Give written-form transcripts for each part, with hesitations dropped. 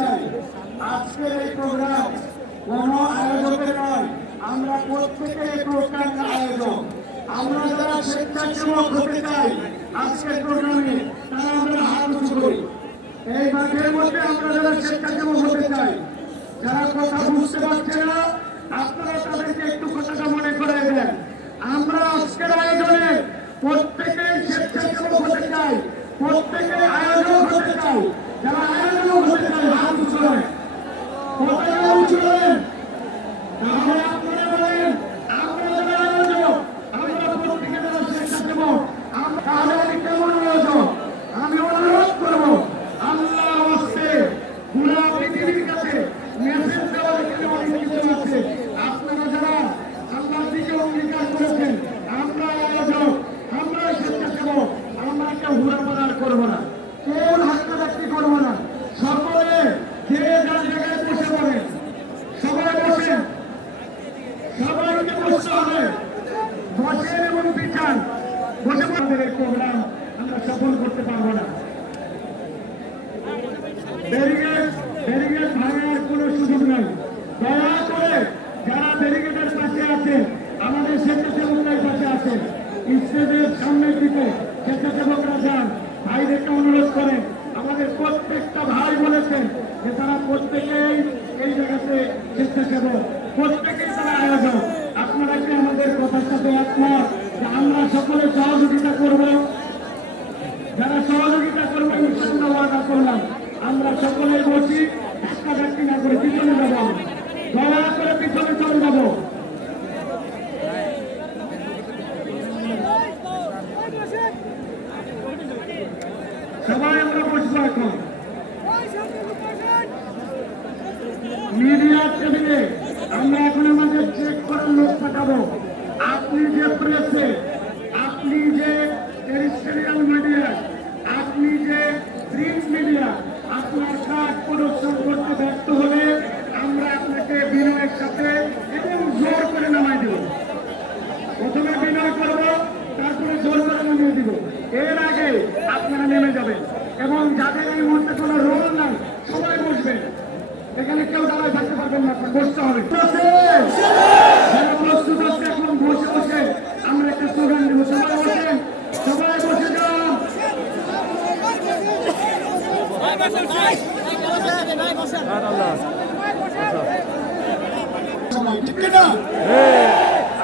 চাই, আজকের এই প্রোগ্রাম কোনো আয়োজকের নয়, আমরা প্রত্যেকে এই প্রোগ্রামের আয়োজক। আমরা যারা স্বেচ্ছাসেবক হতে চাই আজকের প্রোগ্রামে, তারা আমরা হাত উঁচু করি। এই মাঠের মধ্যে আমরা যারা স্বেচ্ছাসেবক হতে চাই, যারা কথা বুঝতে পারছে না, আপনারা তাদেরকে একটু কথাটা মনে করে দেন। আমরা আজকের আয়োজনে প্রত্যেকে স্বেচ্ছাসেবক হতে চাই, প্রত্যেকে আয়োজক হতে চাই। যারা আয়োজক হতে চাই হাত উঁচু করেন, পতাকা উঁচু করেন। তাহলে আপনারা বলেন আমরা যারা আয়োজক, আমরা প্রত্যেকে যারা স্বেচ্ছাসেবক, তাহলে আমি কেমন আয়োজক? আমি অনুরোধ করবো আল্লাহ হস্তে পুরা পৃথিবীর কাছে মেসেজ দেওয়ার এখানে অনেক কিছু আছে। আপনারা যারা আল্লাহর দিকে অঙ্গীকার করেছেন আমরা আয়োজক, আমরা স্বেচ্ছাসেবক, আমরা কেউ হুড়াপাড়ার করবো না, কেউ ধাক্কাধাক্কি করবো না। সকলে যে যার জায়গায় বসে পড়েন, সবাই বসেন, সবাইকে বসতে হবে, বসেন এবং পিছান। বসে আমাদের এই প্রোগ্রাম আমরা সফল করতে পারবো না। ব্যারিকেড ভাঙার কোনো সুযোগ নাই। দয়া করে যারা ব্যারিকেডের পাশে আছেন, আমাদের স্বেচ্ছাসেবকদের পাশে আছেন, স্টেজের সামনের দিকে স্বেচ্ছাসেবকরা যান। ভাইদেরকে অনুরোধ করেন, আমাদের প্রত্যেকটা ভাই বলেছেন যে তারা প্রত্যেকেই এই জায়গাতে স্বেচ্ছাসেবক, প্রত্যেকেই তারা আয়োজক। আপনারা কি আমাদের কথার সাথে একমত যে আমরা সকলে সহযোগিতা করব? যারা সহযোগিতা করবো ইনশাআল্লাহ ওয়াদা করলাম আমরা সকলে বসি, ধাক্কাধাক্কি না করে পিছনে যাবো, দয়া করে পিছনে চলে যাবো। সবাই আমরা বসবো। এখন মিডিয়ার টেবিলে আমরা এখন আমাদের চেক করার লোক পাঠাবো। আপনি যে প্রেসে, আপনি যে টেরিস্টেরিয়াল মিডিয়া, আপনি যে প্রিন্ট মিডিয়া, আপনার কাজ প্রদর্শন করতে ব্যর্থ হলে আমরা আপনাকে বিনয়ের সাথে এবং জোর করে নামাই দেব। প্রথমে বিনয় করব, তারপরে জোর করে নামিয়ে দিব। এর আগে আপনারা নেমে যাবেন এবং যাদের এই মুহূর্তে কোনো রোল নাই সবাই বসবেন। এখানে কেউ দাঁড়ায় থাকতে পারবেন না, বসতে হবে। যারা প্রস্তুত হচ্ছে এখন বসে বসে আমরা একটা স্লোগান দেবো। সবাই বসেন, সবাই বসে যান। ঠিক না?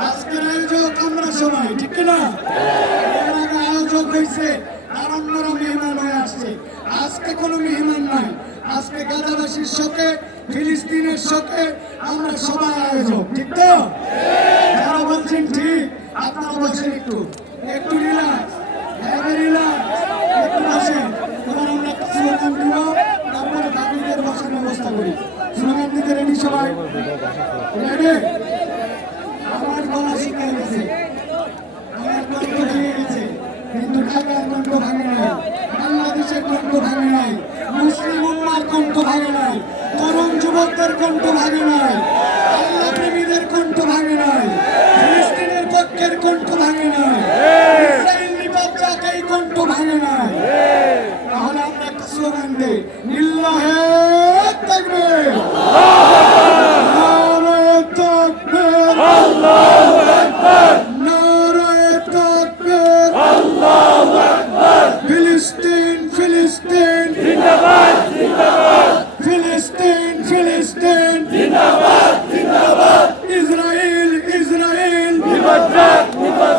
আজকের আয়োজক আমরা সবাই, ঠিক না? আয়োজক হয়েছে আর অন্যরা মেহমান হয়ে আসছে। আজকে কোনো মেহমান নাই, আজকে গাজাবাসীর শোকে, ফিলিস্তিনের শোকে আমরা সবাই আয়োজক, ঠিক তো? যারা বলছেন ঠিক, আপনারা বলছেন একটু একটু রিল্যাক্স, রিল্যাক্স, একটু বসেন। এবার আমরা একটা স্লোগান দিব, তারপরে বাকিদের বসার ব্যবস্থা করি। স্লোগান দিতে রেডি সবাই? রেডি? আমার গলা শিখে গেছে, আমার কণ্ঠ ভেঙে গেছে, কিন্তু ঢাকার কণ্ঠ ভাঙে নাই, বাংলাদেশের কণ্ঠ ভাঙে নাই, মুসলিম উম্মার কণ্ঠ ভাঙে নাই, তরুণ যুবকদের কণ্ঠ ভাঙে নাই, আল্লাহ প্রেমীদের কণ্ঠ ভাঙে নাই, ফিলিস্তিনের পক্ষের কণ্ঠ ভাঙে নাই, ইসরায়েল নিপাত এই কণ্ঠ ভাঙে নাই। তাহলে আমরা একটা স্লোগান দিই, লিল্লাহে তাকবীর, নারায়ে তাকবীর, আল্লাহু আকবার, নারায়ে তাকবীর, আল্লাহু আকবার। ফিলিস্তিন, ফিলিস্তিন জিন্দাবাদ, জিন্দাবাদ। ফিলিস্তিন, ফিলিস্তিন জিন্দাবাদ, জিন্দাবাদ। ইসরায়েল, ইসরায়েল নিপাত, নিপাত।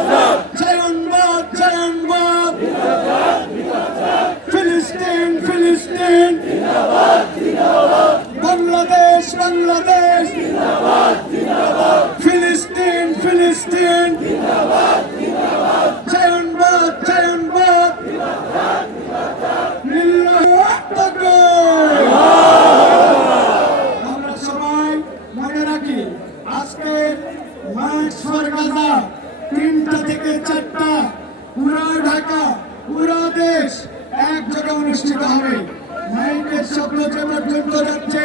জায়নবাদ, জায়নবাদ, জিন্দাবাদ, জিন্দাবাদ। ফিলিস্তিন, ফিলিস্তিন জিন্দাবাদ, জিন্দাবাদ। বাংলাদেশ, বাংলাদেশ জিন্দাবাদ, জিন্দাবাদ। ফিলিস্তিন, ফিলিস্তিন জিন্দাবাদ, জিন্দাবাদ। জায়নবাদ, জায়নবাদ, জিন্দাবাদ, জিন্দাবাদ। লিল্লাহি তাকবীর। আমরা সবাই মনে রাখি আজকে মার্চ ফর গাজা 3টা থেকে 4টা পুরা ঢাকা, পুরা দেশ এক জায়গায় অনুষ্ঠিত হবে। মাইকের শব্দ যে পর্যন্ত যাচ্ছে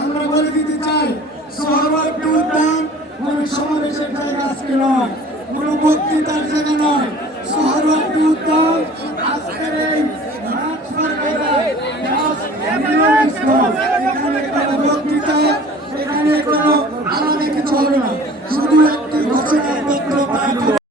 আমরা বলে দিতে চাই, সোহরাওয়ার্দী উদ্যান কোনো সমাবেশের জায়গা আজকে নয়, কোনো বক্তৃতার জায়গা নয়। সোহরাওয়ার্দী উদ্যান আজকের এই মার্চ ফর গাজা কিছু হবে না।